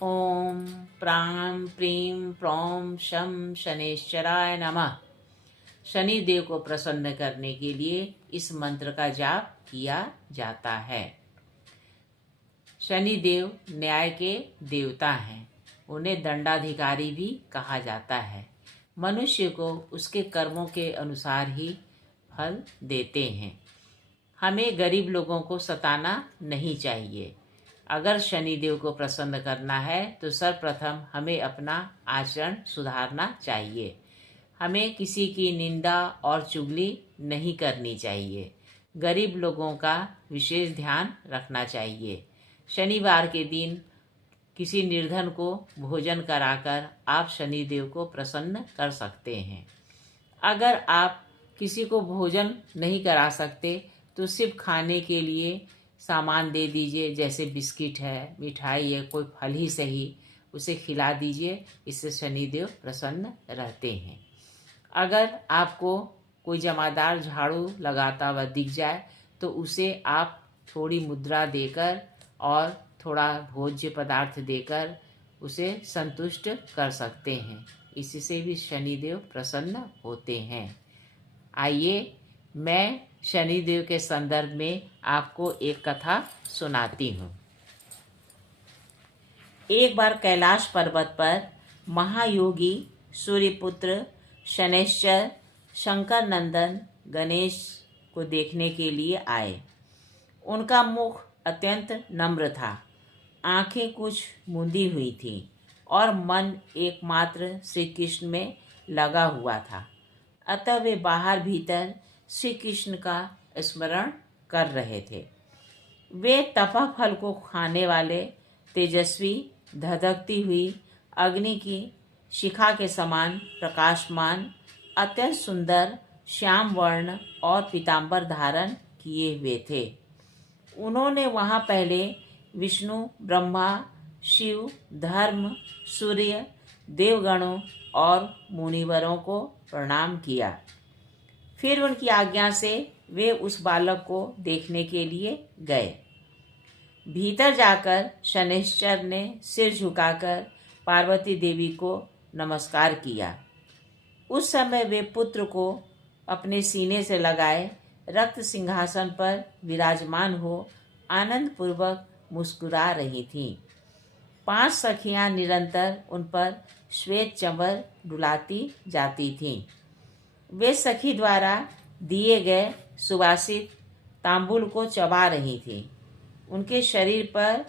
ओम प्रां प्रीं प्रौं शं शनैश्चराय नमः। शनिदेव को प्रसन्न करने के लिए इस मंत्र का जाप किया जाता है। शनिदेव न्याय के देवता हैं। उन्हें दंडाधिकारी भी कहा जाता है। मनुष्य को उसके कर्मों के अनुसार ही फल देते हैं। हमें गरीब लोगों को सताना नहीं चाहिए। अगर शनिदेव को प्रसन्न करना है तो सर्वप्रथम हमें अपना आचरण सुधारना चाहिए। हमें किसी की निंदा और चुगली नहीं करनी चाहिए। गरीब लोगों का विशेष ध्यान रखना चाहिए। शनिवार के दिन किसी निर्धन को भोजन कराकर आप शनिदेव को प्रसन्न कर सकते हैं। अगर आप किसी को भोजन नहीं करा सकते तो सिर्फ खाने के लिए सामान दे दीजिए, जैसे बिस्किट है, मिठाई है, कोई फल ही सही उसे खिला दीजिए। इससे शनिदेव प्रसन्न रहते हैं। अगर आपको कोई जमादार झाड़ू लगाता हुआ दिख जाए तो उसे आप थोड़ी मुद्रा देकर और थोड़ा भोज्य पदार्थ देकर उसे संतुष्ट कर सकते हैं। इससे भी शनिदेव प्रसन्न होते हैं। आइए मैं शनिदेव के संदर्भ में आपको एक कथा सुनाती हूँ। एक बार कैलाश पर्वत पर महायोगी सूर्यपुत्र शनैश्चर शंकर नंदन गणेश को देखने के लिए आए। उनका मुख अत्यंत नम्र था, आंखें कुछ मूंदी हुई थीं और मन एकमात्र श्री कृष्ण में लगा हुआ था। अतः वे बाहर भीतर श्री कृष्ण का स्मरण कर रहे थे। वे तपह फल को खाने वाले तेजस्वी धधकती हुई अग्नि की शिखा के समान प्रकाशमान अत्यंत सुंदर श्याम वर्ण और पीतांबर धारण किए हुए थे। उन्होंने वहाँ पहले विष्णु, ब्रह्मा, शिव, धर्म, सूर्य, देवगणों और मुनिवरों को प्रणाम किया। फिर उनकी आज्ञा से वे उस बालक को देखने के लिए गए। भीतर जाकर शनैश्चर ने सिर झुकाकर पार्वती देवी को नमस्कार किया। उस समय वे पुत्र को अपने सीने से लगाए रक्त सिंहासन पर विराजमान हो आनंद पूर्वक मुस्कुरा रही थीं। 5 सखियां निरंतर उन पर श्वेत चंवर डुलाती जाती थीं। वे सखी द्वारा दिए गए सुवासित तांबुल को चबा रही थीं। उनके शरीर पर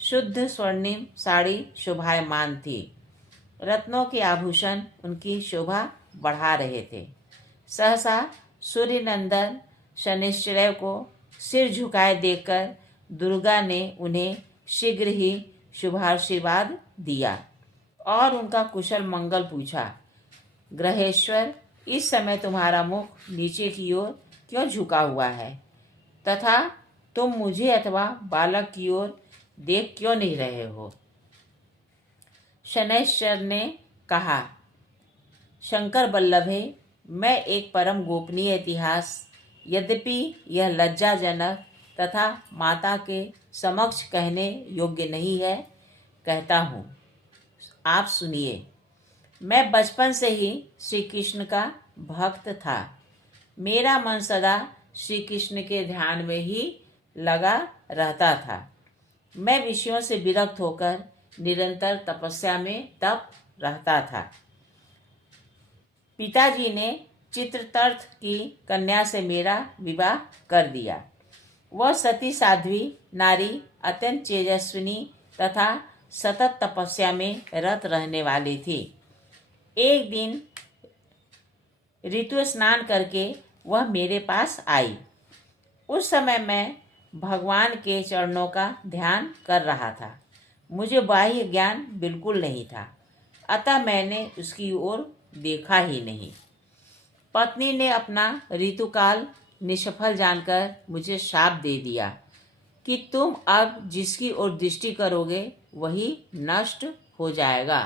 शुद्ध स्वर्णिम साड़ी शोभायमान थी। रत्नों के आभूषण उनकी शोभा बढ़ा रहे थे। सहसा सूर्यनंदन शनैश्चर को सिर झुकाए देखकर दुर्गा ने उन्हें शीघ्र ही शुभाशीर्वाद दिया और उनका कुशल मंगल पूछा। ग्रहेश्वर, इस समय तुम्हारा मुख नीचे की ओर क्यों झुका हुआ है तथा तुम मुझे अथवा बालक की ओर देख क्यों नहीं रहे हो? शनैश्चर ने कहा, शंकर बल्लभे, मैं एक परम गोपनीय इतिहास, यद्यपि यह लज्जाजनक तथा माता के समक्ष कहने योग्य नहीं है, कहता हूँ। आप सुनिए। मैं बचपन से ही श्री कृष्ण का भक्त था। मेरा मन सदा श्री कृष्ण के ध्यान में ही लगा रहता था। मैं विषयों से विरक्त होकर निरंतर तपस्या में तप रहता था। पिताजी ने चित्रतर्थ की कन्या से मेरा विवाह कर दिया। वह सती साध्वी नारी अत्यंत तेजस्विनी तथा सतत तपस्या में रत रहने वाली थी। एक दिन ऋतु स्नान करके वह मेरे पास आई। उस समय मैं भगवान के चरणों का ध्यान कर रहा था। मुझे बाह्य ज्ञान बिल्कुल नहीं था, अतः मैंने उसकी ओर देखा ही नहीं। पत्नी ने अपना ऋतुकाल निष्फल जानकर मुझे शाप दे दिया कि तुम अब जिसकी ओर दृष्टि करोगे वही नष्ट हो जाएगा।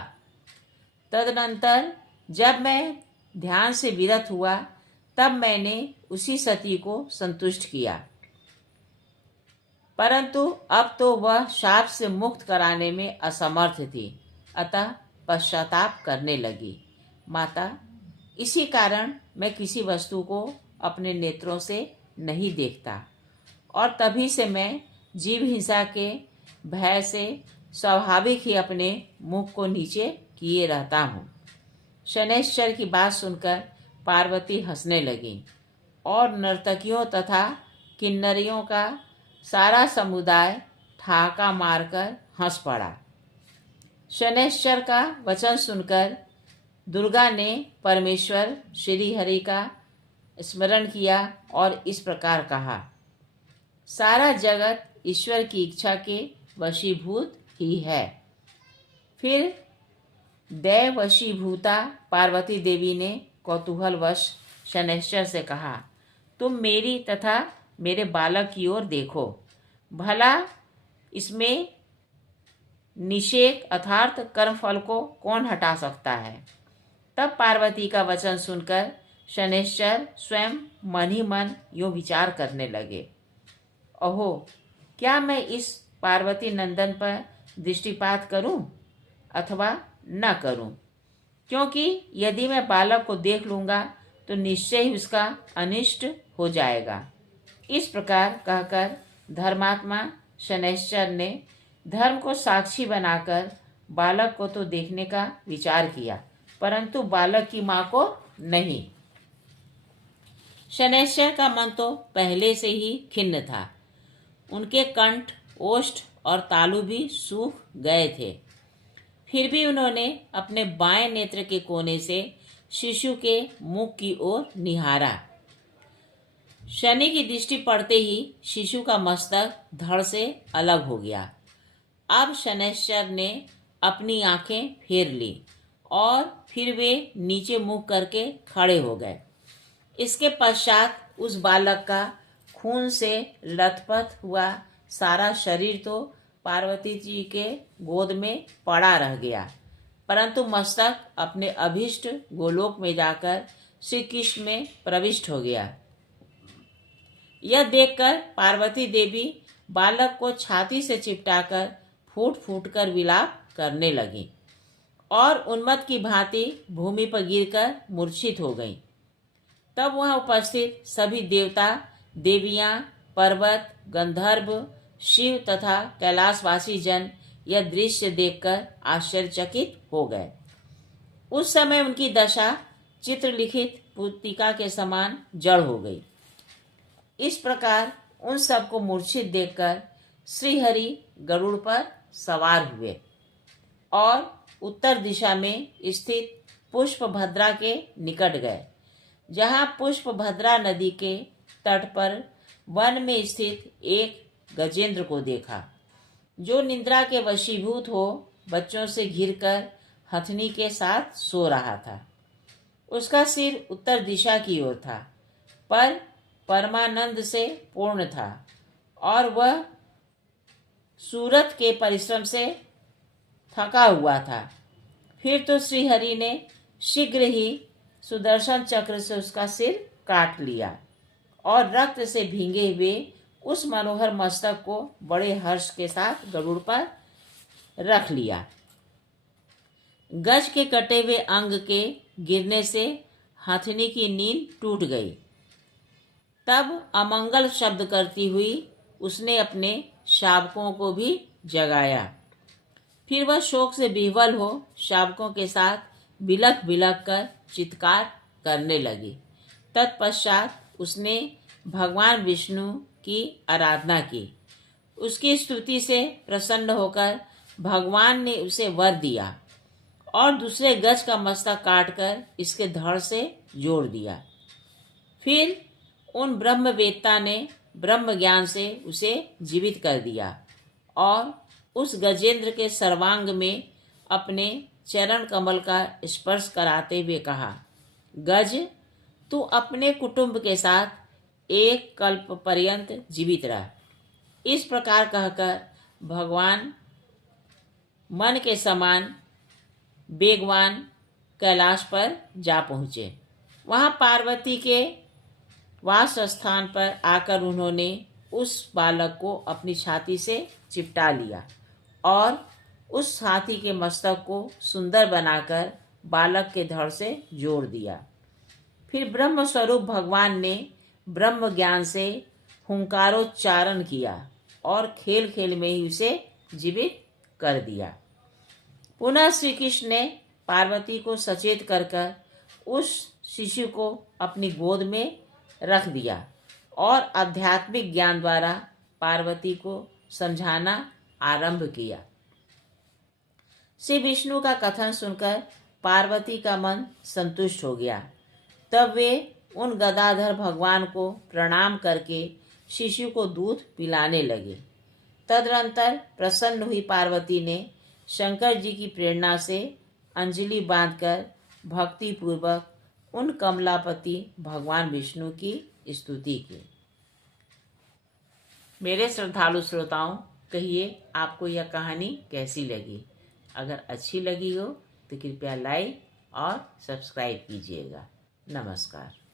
तदनंतर जब मैं ध्यान से विरत हुआ तब मैंने उसी सती को संतुष्ट किया। परंतु अब तो वह शाप से मुक्त कराने में असमर्थ थी, अतः पश्चाताप करने लगी। माता, इसी कारण मैं किसी वस्तु को अपने नेत्रों से नहीं देखता और तभी से मैं जीव हिंसा के भय से स्वाभाविक ही अपने मुख को नीचे किए रहता हूँ। शनैश्चर की बात सुनकर पार्वती हंसने लगी और नर्तकियों तथा किन्नरियों का सारा समुदाय ठहाका मारकर हंस पड़ा। शनैश्चर का वचन सुनकर दुर्गा ने परमेश्वर श्री हरि का स्मरण किया और इस प्रकार कहा, सारा जगत ईश्वर की इच्छा के वशीभूत ही है। फिर दैवशीभूता पार्वती देवी ने कौतूहलवश शनैश्चर से कहा, तुम मेरी तथा मेरे बालक की ओर देखो, भला इसमें निषेक अर्थात कर्मफल को कौन हटा सकता है। तब पार्वती का वचन सुनकर शनैश्चर स्वयं मन ही मन यूँ विचार करने लगे, ओहो, क्या मैं इस पार्वती नंदन पर दृष्टिपात करूं अथवा न करूं, क्योंकि यदि मैं बालक को देख लूँगा तो निश्चय ही उसका अनिष्ट हो जाएगा। इस प्रकार कहकर धर्मात्मा शनैश्चर ने धर्म को साक्षी बनाकर बालक को तो देखने का विचार किया, परंतु बालक की माँ को नहीं। शनैश्चर का मन तो पहले से ही खिन्न था। उनके कंठ, ओष्ठ और तालु भी सूख गए थे। फिर भी उन्होंने अपने बाएं नेत्र के कोने से शिशु के मुख की ओर निहारा। शनि की दृष्टि पड़ते ही शिशु का मस्तक धड़ से अलग हो गया। अब शनैश्चर ने अपनी आंखें फेर ली और फिर वे नीचे मुंह करके खड़े हो गए। इसके पश्चात उस बालक का खून से लथपथ हुआ सारा शरीर तो पार्वती जी के गोद में पड़ा रह गया, परंतु मस्तक अपने अभीष्ट गोलोक में जाकर श्री कृष्ण में प्रविष्ट हो गया। यह देखकर पार्वती देवी बालक को छाती से चिपटाकर फूट फूट कर विलाप करने लगी और उन्मत्त की भांति भूमि पर गिरकर मूर्छित हो गई। तब वहां उपस्थित सभी देवता, देवियां, पर्वत, गंधर्व, शिव तथा कैलाशवासी जन यह दृश्य देखकर आश्चर्यचकित हो गए। उस समय उनकी दशा चित्रलिखित पुस्तिका के समान जड़ हो गई। इस प्रकार उन सबको मूर्छित देखकर श्रीहरि गरुड़ पर सवार हुए और उत्तर दिशा में स्थित पुष्पभद्रा के निकट गए, जहाँ पुष्पभद्रा नदी के तट पर वन में स्थित एक गजेंद्र को देखा, जो निद्रा के वशीभूत हो बच्चों से घिरकर हथनी के साथ सो रहा था। उसका सिर उत्तर दिशा की ओर था, पर परमानंद से पूर्ण था और वह सूरत के परिश्रम से थका हुआ था। फिर तो श्रीहरि ने शीघ्र ही सुदर्शन चक्र से उसका सिर काट लिया और रक्त से भींगे हुए उस मनोहर मस्तक को बड़े हर्ष के साथ गरुड़ पर रख लिया। गज के कटे हुए अंग के गिरने से हथनी की नींद टूट गई। तब अमंगल शब्द करती हुई उसने अपने शावकों को भी जगाया। फिर वह शोक से विह्वल हो शावकों के साथ बिलख बिलख कर चित्कार करने लगी। तत्पश्चात उसने भगवान विष्णु की आराधना की। उसकी स्तुति से प्रसन्न होकर भगवान ने उसे वर दिया और दूसरे गज का मस्तक काटकर इसके धड़ से जोड़ दिया। फिर उन ब्रह्मवेत्ता ने ब्रह्म ज्ञान से उसे जीवित कर दिया और उस गजेंद्र के सर्वांग में अपने चरण कमल का स्पर्श कराते हुए कहा, गज, तू अपने कुटुंब के साथ एक कल्प पर्यंत जीवित रह। इस प्रकार कहकर भगवान मन के समान वेगवान कैलाश पर जा पहुँचे। वहाँ पार्वती के वास स्थान पर आकर उन्होंने उस बालक को अपनी छाती से चिपटा लिया और उस हाथी के मस्तक को सुंदर बनाकर बालक के धड़ से जोड़ दिया। फिर ब्रह्म स्वरूप भगवान ने ब्रह्म ज्ञान से हुंकारोच्चारण किया और खेल खेल में ही उसे जीवित कर दिया। पुनः श्री कृष्ण ने पार्वती को सचेत कर कर उस शिशु को अपनी गोद में रख दिया और आध्यात्मिक ज्ञान द्वारा पार्वती को समझाना आरंभ किया। श्री विष्णु का कथन सुनकर पार्वती का मन संतुष्ट हो गया। तब वे उन गदाधर भगवान को प्रणाम करके शिशु को दूध पिलाने लगे। तदनंतर प्रसन्न हुई पार्वती ने शंकर जी की प्रेरणा से अंजलि बांधकर भक्ति पूर्वक उन कमलापति भगवान विष्णु की स्तुति की। मेरे श्रद्धालु श्रोताओं, कहिए आपको यह कहानी कैसी लगी। अगर अच्छी लगी हो तो कृपया लाइक और सब्सक्राइब कीजिएगा। नमस्कार।